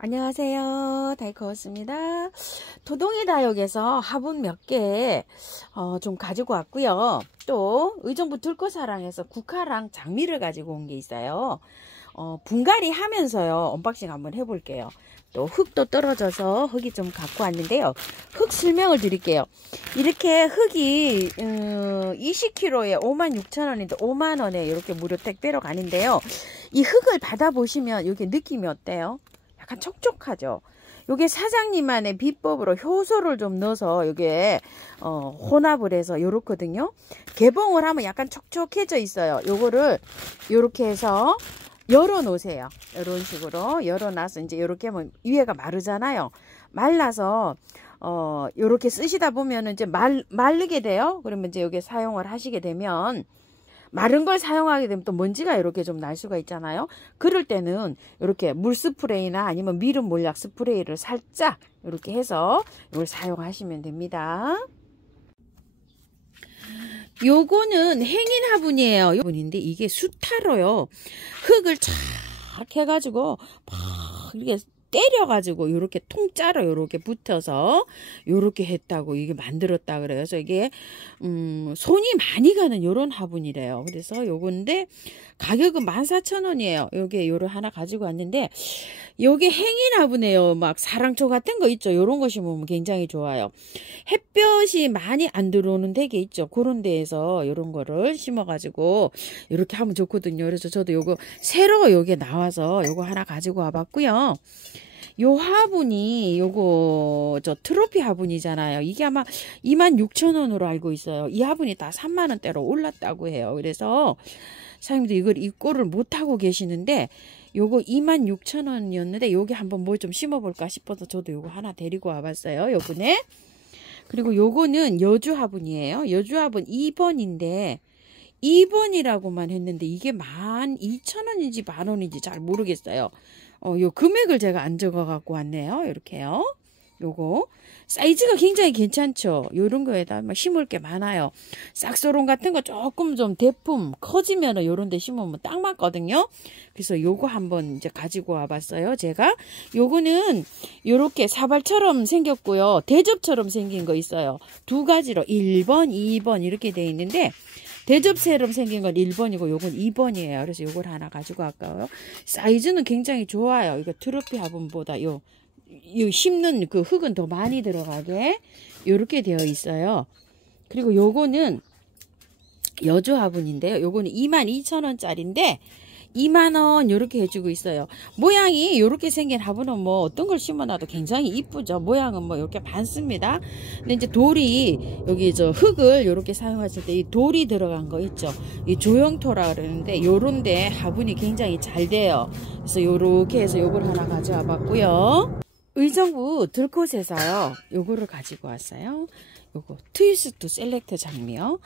안녕하세요. 다이코였습니다. 토동이 다육에서 화분 몇 개 좀 가지고 왔고요. 또 의정부 들꽃사랑에서 국화랑 장미를 가지고 온 게 있어요. 분갈이 하면서요. 언박싱 한번 해볼게요. 또 흙도 떨어져서 흙이 좀 갖고 왔는데요. 흙 설명을 드릴게요. 이렇게 흙이 20kg에 56,000원인데 5만원에 이렇게 무료 택배로 가는데요. 이 흙을 받아보시면 이게 느낌이 어때요? 약간 촉촉하죠. 요게 사장님만의 비법으로 효소를 좀 넣어서 요게 혼합을 해서 요렇거든요. 개봉을 하면 약간 촉촉해져 있어요. 요거를 요렇게 해서 열어 놓으세요. 이런 식으로 열어 놔서 이제 요렇게 하면 위에가 마르잖아요. 말라서 요렇게 쓰시다 보면은 이제 마르게 돼요. 그러면 이제 요게 사용을 하시게 되면 마른 걸 사용하게 되면 또 먼지가 이렇게 좀 날 수가 있잖아요. 그럴 때는 이렇게 물 스프레이나 아니면 미름 몰약 스프레이를 살짝 이렇게 해서 이걸 사용하시면 됩니다. 요거는 행인 화분이에요. 화분인데 이게 수타로요. 흙을 쫙 해가지고 막 이렇게 때려가지고 요렇게 통짜로 요렇게 붙어서 요렇게 했다고 이게 만들었다 그래서 이게 손이 많이 가는 요런 화분이래요. 그래서 요건데 가격은 14,000원이에요. 요게 요를 하나 가지고 왔는데 요게 행인 화분이에요. 막 사랑초 같은 거 있죠. 요런 거 심으면 굉장히 좋아요. 햇볕이 많이 안 들어오는 데게 있죠. 그런 데에서 요런 거를 심어가지고 요렇게 하면 좋거든요. 그래서 저도 요거 새로 요게 나와서 요거 하나 가지고 와봤고요. 요 화분이 요거 저 트로피 화분이잖아요. 이게 아마 26,000원으로 알고 있어요. 이 화분이 다 3만원대로 올랐다고 해요. 그래서 사장님도 이걸 입고를 못하고 계시는데 요거 26,000원이었는데 요게 한번 뭐 좀 심어볼까 싶어서 저도 요거 하나 데리고 와봤어요. 요번에. 그리고 요거는 여주 화분이에요. 여주 화분 2번인데 2번이라고만 했는데 이게 12,000원인지 만원인지 잘 모르겠어요. 요 금액을 제가 안 적어 갖고 왔네요. 이렇게요. 요거 사이즈가 굉장히 괜찮죠. 요런 거에다 막 심을 게 많아요. 싹소롱 같은 거 조금 좀 대품 커지면은 요런 데 심으면 딱 맞거든요. 그래서 요거 한번 이제 가지고 와봤어요. 제가 요거는 요렇게 사발처럼 생겼고요. 대접처럼 생긴 거 있어요. 두 가지로 1번, 2번 이렇게 돼 있는데 대접처럼 생긴 건 1번이고 요건 2번이에요. 그래서 요걸 하나 가지고 갈까요? 사이즈는 굉장히 좋아요. 이거 트로피 화분보다 요 심는 그 흙은 더 많이 들어가게 요렇게 되어 있어요. 그리고 요거는 여주 화분인데요. 요거는 22,000원짜리인데 2만원 요렇게 해주고 있어요. 모양이 요렇게 생긴 화분은 뭐 어떤 걸 심어놔도 굉장히 이쁘죠. 모양은 뭐 이렇게 많습니다. 근데 이제 돌이 여기 저 흙을 요렇게 사용하실 때 이 돌이 들어간 거 있죠. 이 조형토라 그러는데 요런데 화분이 굉장히 잘 돼요. 그래서 요렇게 해서 요걸 하나 가져와 봤고요. 의정부 들꽃에서요. 요거를 가지고 왔어요. 요거 트위스트 셀렉트 장미요.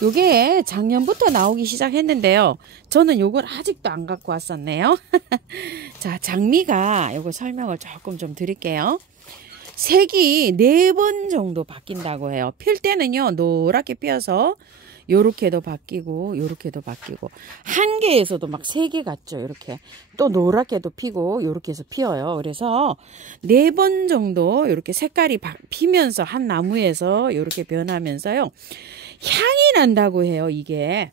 요게 작년부터 나오기 시작했는데요. 저는 요걸 아직도 안 갖고 왔었네요. 자, 장미가 요거 설명을 조금 좀 드릴게요. 색이 4번 정도 바뀐다고 해요. 필 때는요, 노랗게 피어서 요렇게도 바뀌고 요렇게도 바뀌고 한 개에서도 막 3개 같죠. 이렇게 또 노랗게도 피고 요렇게 해서 피어요. 그래서 4번 정도 이렇게 색깔이 피면서 한 나무에서 요렇게 변하면서요 향이 난다고 해요. 이게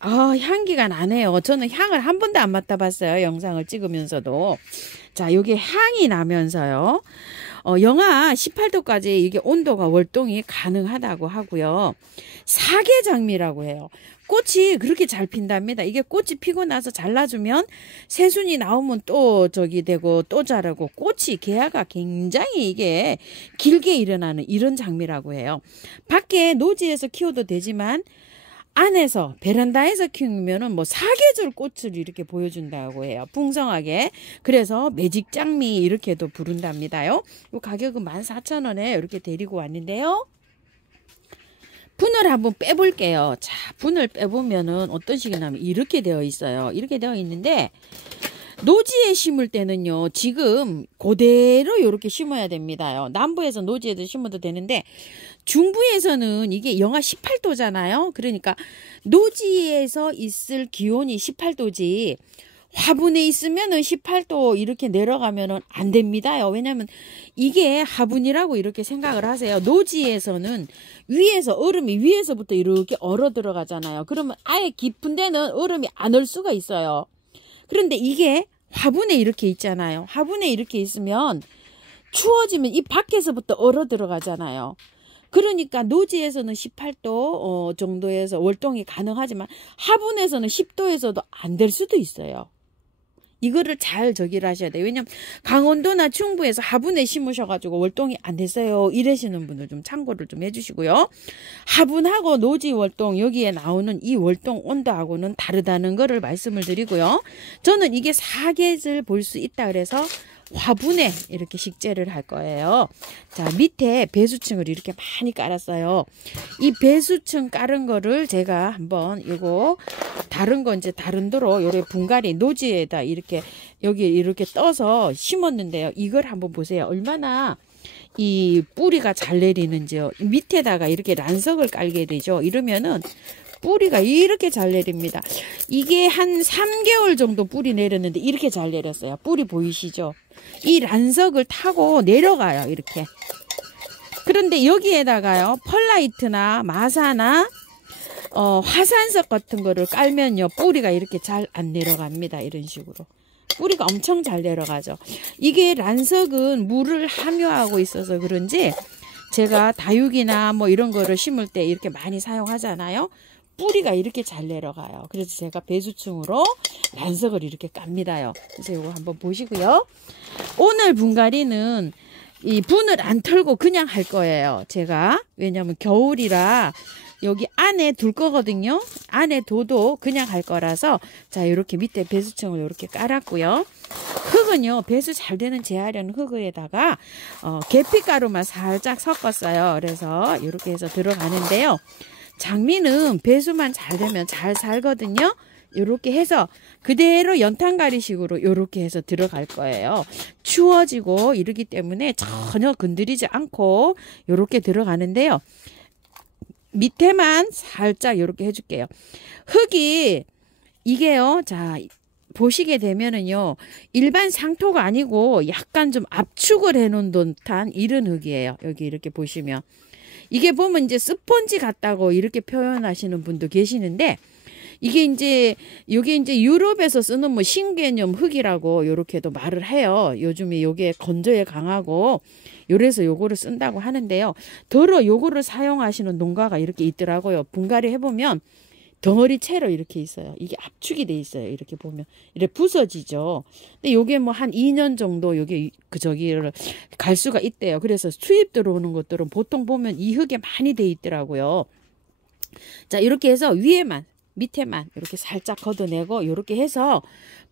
향기가 나네요. 저는 향을 한 번도 안 맡아봤어요. 영상을 찍으면서도. 자, 요게 향이 나면서요. 영하 18도까지 이게 온도가 월동이 가능하다고 하고요. 사계장미라고 해요. 꽃이 그렇게 잘 핀답니다. 이게 꽃이 피고 나서 잘라주면 새순이 나오면 또 저기 되고 또 자라고 꽃이 개화가 굉장히 이게 길게 일어나는 이런 장미라고 해요. 밖에 노지에서 키워도 되지만 안에서 베란다에서 키우면은 뭐 사계절 꽃을 이렇게 보여준다고 해요. 풍성하게. 그래서 매직장미 이렇게도 부른답니다요. 요 가격은 14,000원에 이렇게 데리고 왔는데요. 분을 한번 빼볼게요. 자, 분을 빼보면은 어떤 식이냐면 이렇게 되어 있어요. 이렇게 되어 있는데 노지에 심을 때는요. 지금 그대로 이렇게 심어야 됩니다요. 남부에서 노지에도 심어도 되는데 중부에서는 이게 영하 18도잖아요. 그러니까 노지에서 있을 기온이 18도지 화분에 있으면은 18도 이렇게 내려가면은 안 됩니다요. 왜냐면 이게 화분이라고 이렇게 생각을 하세요. 노지에서는 위에서 얼음이 위에서부터 이렇게 얼어 들어가잖아요. 그러면 아예 깊은 데는 얼음이 안 얼 수가 있어요. 그런데 이게 화분에 이렇게 있잖아요. 화분에 이렇게 있으면 추워지면 이 밖에서부터 얼어 들어가잖아요. 그러니까 노지에서는 18도 정도에서 월동이 가능하지만 화분에서는 10도에서도 안 될 수도 있어요. 이거를 잘 저기를 하셔야 돼요. 왜냐면 강원도나 충북에서 화분에 심으셔가지고 월동이 안 됐어요 이러시는 분들 좀 참고를 좀 해주시고요. 화분하고 노지 월동 여기에 나오는 이 월동 온도하고는 다르다는 거를 말씀을 드리고요. 저는 이게 사계절 볼 수 있다 그래서 화분에 이렇게 식재를 할 거예요. 자, 밑에 배수층을 이렇게 많이 깔았어요. 이 배수층 깔은 거를 제가 한번 이거 다른 거 이제 다른 도로 요래 분갈이 노지에다 이렇게 여기 이렇게 떠서 심었는데요. 이걸 한번 보세요. 얼마나 이 뿌리가 잘 내리는지요. 밑에다가 이렇게 란석을 깔게 되죠. 이러면은 뿌리가 이렇게 잘 내립니다. 이게 한 3개월 정도 뿌리 내렸는데 이렇게 잘 내렸어요. 뿌리 보이시죠? 이 란석을 타고 내려가요. 이렇게. 그런데 여기에다가요. 펄라이트나 마사나 화산석 같은 거를 깔면요. 뿌리가 이렇게 잘 안 내려갑니다. 이런 식으로. 뿌리가 엄청 잘 내려가죠. 이게 란석은 물을 함유하고 있어서 그런지 제가 다육이나 뭐 이런 거를 심을 때 이렇게 많이 사용하잖아요. 뿌리가 이렇게 잘 내려가요. 그래서 제가 배수층으로 란석을 이렇게 깝니다요. 그래서 이거 한번 보시고요. 오늘 분갈이는 이 분을 안 털고 그냥 할 거예요. 제가 왜냐면 겨울이라 여기 안에 둘 거거든요. 안에 둬도 그냥 할 거라서 자 이렇게 밑에 배수층을 이렇게 깔았고요. 흙은요 배수 잘 되는 재활용 흙에다가 계피가루만 살짝 섞었어요. 그래서 이렇게 해서 들어가는데요. 장미는 배수만 잘 되면 잘 살거든요. 이렇게 해서 그대로 연탄가리식으로 이렇게 해서 들어갈 거예요. 추워지고 이러기 때문에 전혀 건드리지 않고 이렇게 들어가는데요. 밑에만 살짝 이렇게 해줄게요. 흙이 이게요. 자 보시게 되면은요. 일반 상토가 아니고 약간 좀 압축을 해놓은 듯한 이런 흙이에요. 여기 이렇게 보시면. 이게 보면 이제 스펀지 같다고 이렇게 표현하시는 분도 계시는데 이게 이제 요게 이제 유럽에서 쓰는 뭐 신개념 흙이라고 요렇게도 말을 해요. 요즘에 요게 건조에 강하고 요래서 요거를 쓴다고 하는데요. 더러 요거를 사용하시는 농가가 이렇게 있더라고요. 분갈이 해보면 덩어리 채로 이렇게 있어요. 이게 압축이 돼 있어요. 이렇게 보면 이렇게 부서지죠. 근데 요게 뭐 한 2년 정도 요게 저기를 갈 수가 있대요. 그래서 수입 들어오는 것들은 보통 보면 이 흙에 많이 돼 있더라고요. 자 이렇게 해서 위에만 밑에만 이렇게 살짝 걷어내고 이렇게 해서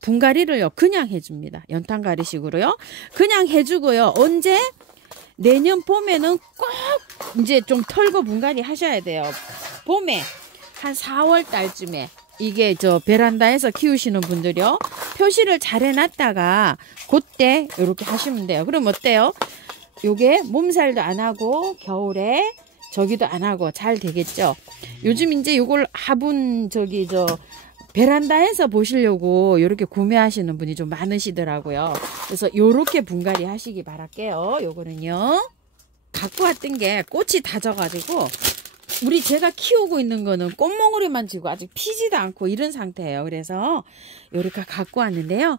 분갈이를요 그냥 해줍니다. 연탄가리식으로요. 그냥 해주고요. 언제? 내년 봄에는 꼭 이제 좀 털고 분갈이 하셔야 돼요. 봄에 한 4월 달쯤에 이게 저 베란다에서 키우시는 분들이요. 표시를 잘 해놨다가 그때 이렇게 하시면 돼요. 그럼 어때요? 요게 몸살도 안 하고 겨울에 저기도 안 하고 잘 되겠죠. 요즘 이제 요걸 화분 저기 저 베란다에서 보시려고 이렇게 구매하시는 분이 좀 많으시더라고요. 그래서 요렇게 분갈이 하시기 바랄게요. 요거는요. 갖고 왔던 게 꽃이 다져가지고 우리 제가 키우고 있는 거는 꽃몽우리만 지고 아직 피지도 않고 이런 상태예요. 그래서 요렇게 갖고 왔는데요.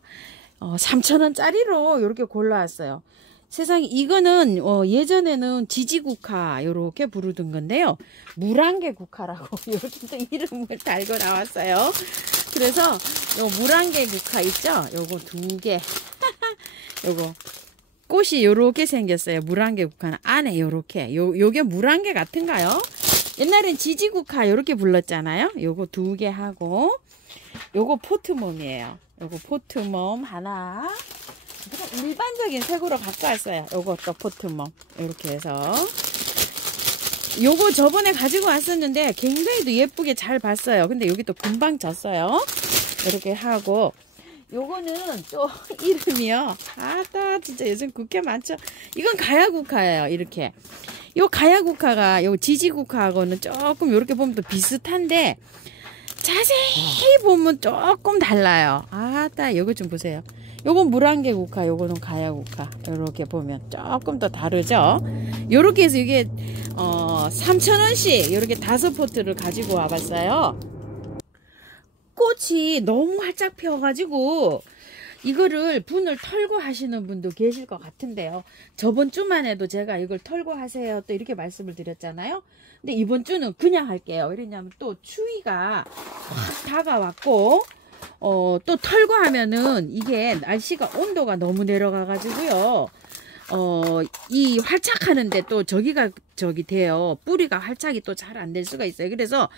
3,000원짜리로 이렇게 골라왔어요. 세상에 이거는 예전에는 지지국화 요렇게 부르던 건데요. 물안개국화라고 이렇게 또 이름을 달고 나왔어요. 그래서 요 물안개국화 있죠? 요거 2개. 요거 꽃이 요렇게 생겼어요. 물안개국화는 안에 요렇게 요게 물안개 같은가요? 옛날엔 지지국화 요렇게 불렀잖아요. 요거 2개 하고 요거 포트몸이에요. 요거 포트몸 하나. 일반적인 색으로 갖고 왔어요. 요것도 포트몸 이렇게 해서 요거 저번에 가지고 왔었는데 굉장히 또 예쁘게 잘 봤어요. 근데 여기 또 금방 졌어요. 이렇게 하고 요거는 또 이름이요. 아따 진짜 요즘 국화 많죠. 이건 가야국화예요. 이렇게 요 가야국화가 요 지지국화하고는 조금 이렇게 보면 또 비슷한데 자세히 보면 조금 달라요. 아따, 이거 좀 보세요. 요건 물안개 국화, 요거는 가야 국화. 이렇게 보면 조금 더 다르죠. 요렇게 해서 이게 3,000원씩 이렇게 5포트를 가지고 와봤어요. 꽃이 너무 활짝 피어가지고 이거를 분을 털고 하시는 분도 계실 것 같은데요. 저번 주만 해도 제가 이걸 털고 하세요 또 이렇게 말씀을 드렸잖아요. 근데 이번 주는 그냥 할게요. 왜냐면 또 추위가 확 다가왔고 또 털고 하면은 이게 날씨가 온도가 너무 내려가 가지고요. 이 활착하는데 또 저기 돼요. 뿌리가 활착이 또 잘 안 될 수가 있어요. 그래서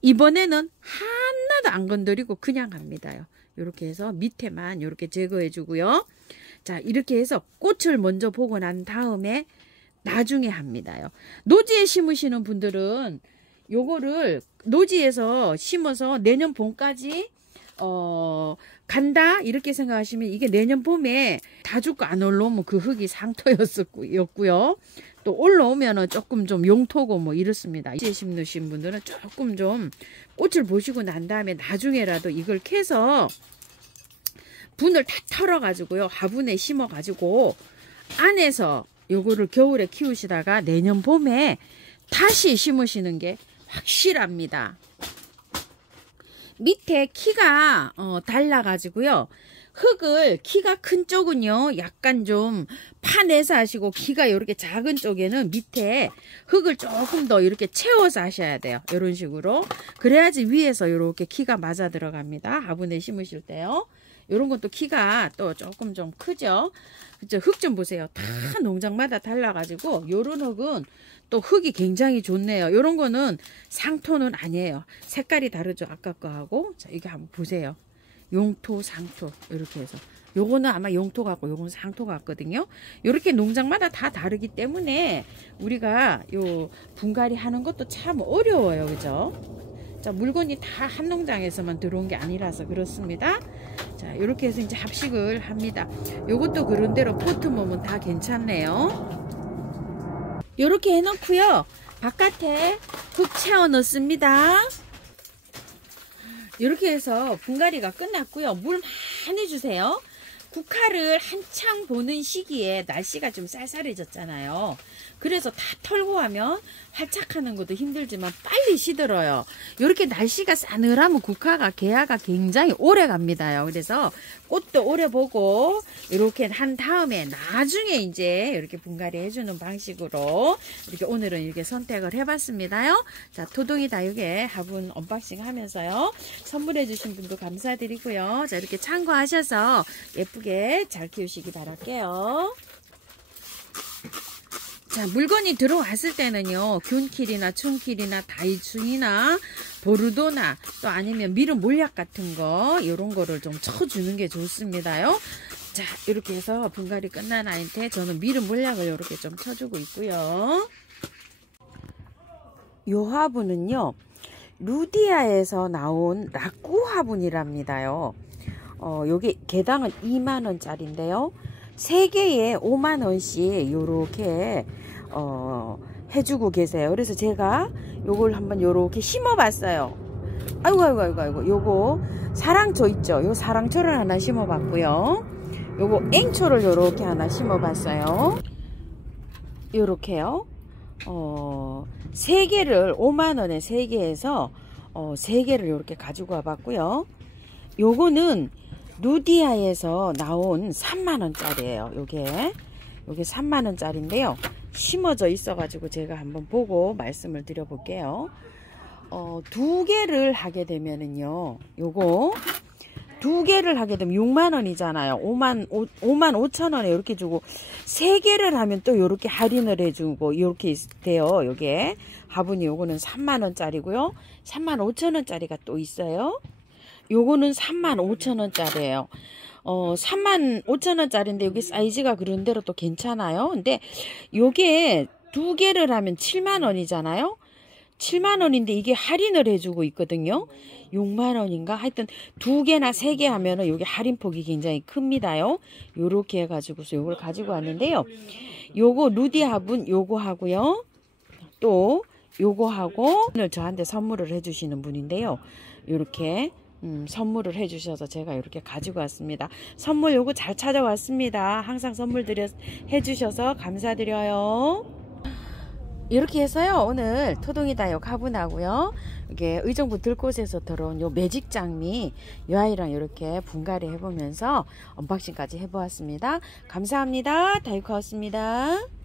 이번에는 하나도 안 건드리고 그냥 합니다요. 이렇게 해서 밑에만 이렇게 제거해 주고요. 자, 이렇게 해서 꽃을 먼저 보고 난 다음에 나중에 합니다요. 노지에 심으시는 분들은 요거를 노지에서 심어서 내년 봄까지 간다 이렇게 생각하시면 이게 내년 봄에 다 죽고 안 올라오면 그 흙이 상토였고요. 또 올라오면은 조금 좀 용토고 뭐 이렇습니다. 이제 심으신 분들은 조금 좀 꽃을 보시고 난 다음에 나중에라도 이걸 캐서 분을 다 털어 가지고요. 화분에 심어 가지고 안에서 요거를 겨울에 키우시다가 내년 봄에 다시 심으시는 게 확실합니다. 밑에 키가 달라가지고요. 흙을 키가 큰 쪽은요 약간 좀 파내서 하시고 키가 이렇게 작은 쪽에는 밑에 흙을 조금 더 이렇게 채워서 하셔야 돼요. 이런 식으로 그래야지 위에서 이렇게 키가 맞아 들어갑니다. 화분에 심으실 때요. 이런 것도 키가 또 조금 좀 크죠. 흙 좀 보세요. 다 농장마다 달라가지고 요런 흙은 또 흙이 굉장히 좋네요. 요런 거는 상토는 아니에요. 색깔이 다르죠. 아까 거하고. 자, 이거 한번 보세요. 용토, 상토 이렇게 해서 요거는 아마 용토 같고 요거는 상토 같거든요. 요렇게 농장마다 다 다르기 때문에 우리가 요 분갈이 하는 것도 참 어려워요. 그죠? 자, 물건이 다 한 농장에서만 들어온 게 아니라서 그렇습니다. 자, 이렇게 해서 이제 합식을 합니다. 요것도 그런대로 포트 몸은 다 괜찮네요. 요렇게 해놓고요. 바깥에 흙 채워 넣습니다. 이렇게 해서 분갈이가 끝났고요. 물 많이 주세요. 국화를 한창 보는 시기에 날씨가 좀 쌀쌀해졌잖아요. 그래서 다 털고 하면 활착하는 것도 힘들지만 빨리 시들어요. 이렇게 날씨가 싸늘하면 국화가 개화가 굉장히 오래 갑니다요. 그래서 꽃도 오래 보고 이렇게 한 다음에 나중에 이제 이렇게 분갈이 해주는 방식으로 이렇게 오늘은 이렇게 선택을 해봤습니다요. 자, 토동이 다육에 화분 언박싱 하면서요. 선물해 주신 분도 감사드리고요. 자, 이렇게 참고하셔서 예쁘게 잘 키우시기 바랄게요. 자, 물건이 들어왔을 때는요, 균킬이나 춘킬이나 다이춘이나 보르도나 또 아니면 미름 몰약 같은 거 이런 거를 좀 쳐주는 게 좋습니다요. 자, 이렇게 해서 분갈이 끝난 아이한테 저는 미름 몰약을 이렇게 좀 쳐주고 있고요. 요 화분은요, 루디아에서 나온 라꾸 화분이랍니다요. 요게 개당은 2만원짜리인데요. 3개에 5만원씩 요렇게 해주고 계세요. 그래서 제가 요걸 한번 요렇게 심어봤어요. 아이고 요거 사랑초 있죠. 요 사랑초를 하나 심어봤고요. 요거 앵초를 요렇게 하나 심어봤어요. 요렇게요. 3개를 5만원에 3개에서 3개를 요렇게 가지고 와봤고요. 요거는 루디아에서 나온 3만원짜리예요. 요게 3만원짜리인데요. 심어져 있어가지고 제가 한번 보고 말씀을 드려볼게요. 2개를 하게 되면은요, 요거 2개를 하게 되면 6만원이잖아요. 5만 5천원에 이렇게 주고 3개를 하면 또 요렇게 할인을 해주고 이렇게 돼요. 요게 화분이 요거는 3만원짜리고요. 3만 5천원짜리가 또 있어요. 요거는 35,000원짜리예요. 35,000원짜리인데 여기 사이즈가 그런 대로 또 괜찮아요. 근데 요게 2개를 하면 7만원이잖아요. 7만원인데 이게 할인을 해주고 있거든요. 6만원인가? 하여튼 2개나 3개 하면은 요게 할인폭이 굉장히 큽니다요. 요렇게 해가지고서 요걸 가지고 왔는데요. 요거 루디 화분 요거 하고요. 또 요거 하고 오늘 저한테 선물을 해주시는 분인데요. 이렇게 선물을 해주셔서 제가 이렇게 가지고 왔습니다. 선물 요거 잘 찾아왔습니다. 항상 선물 해주셔서 감사드려요. 이렇게 해서요, 오늘 토동이다요 가분하고요, 이게 의정부 들곳에서 들어온 요 매직 장미 요 아이랑 이렇게 분갈이 해보면서 언박싱까지 해보았습니다. 감사합니다. 다이코였습니다.